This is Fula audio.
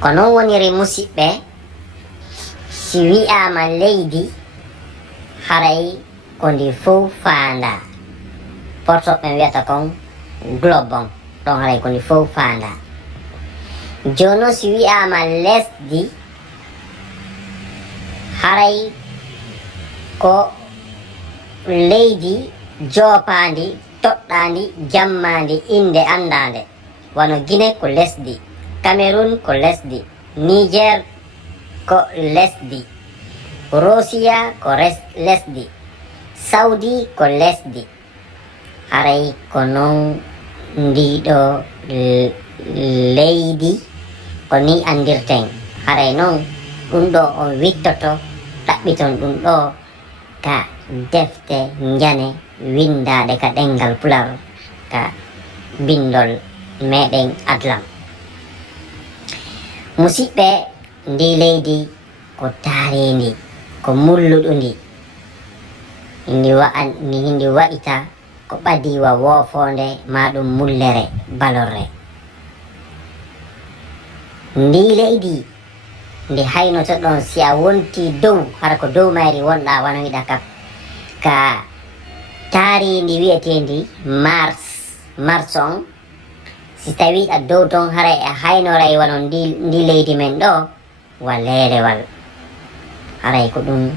ko non woniri musidɓe si wi'ama leydi haray ko ndi fof faanda portoɓe wiyata kon globe on ɗon haray ko ndi fof faanda joni noon si wi'ama lesdi haray ko leydi jopandi toɗɗandi jammandi inde andande wano Guinée ko lesdi, Cameroun ko lesdi, Niger ko lesdi, Russia ko lesdi, Saudi ko lesdi. Haray ko non ndiɗo leydi ko ni andirten. Haray non ɗum ɗo on wittoto ɗaɓɓiton ɗum ɗo ka defte njane windaɗe ka ɗengal Pular ka bindol meɗen adlam. Musidɓe, ndi leydi ko taarindi ko mulluɗundi ndi wa'ita ko ɓadiwa woofonde maɗum mullere balorre. Ndi leydi ndi haynoto ɗon si a wonti dow hara ko dow mayri wonɗa wanoyiɗa ka taarindi wi'etendi mars on. Si tawi a dow ton haray e haynoray wano ndi leydi men ɗo wallelewal haray ko ɗum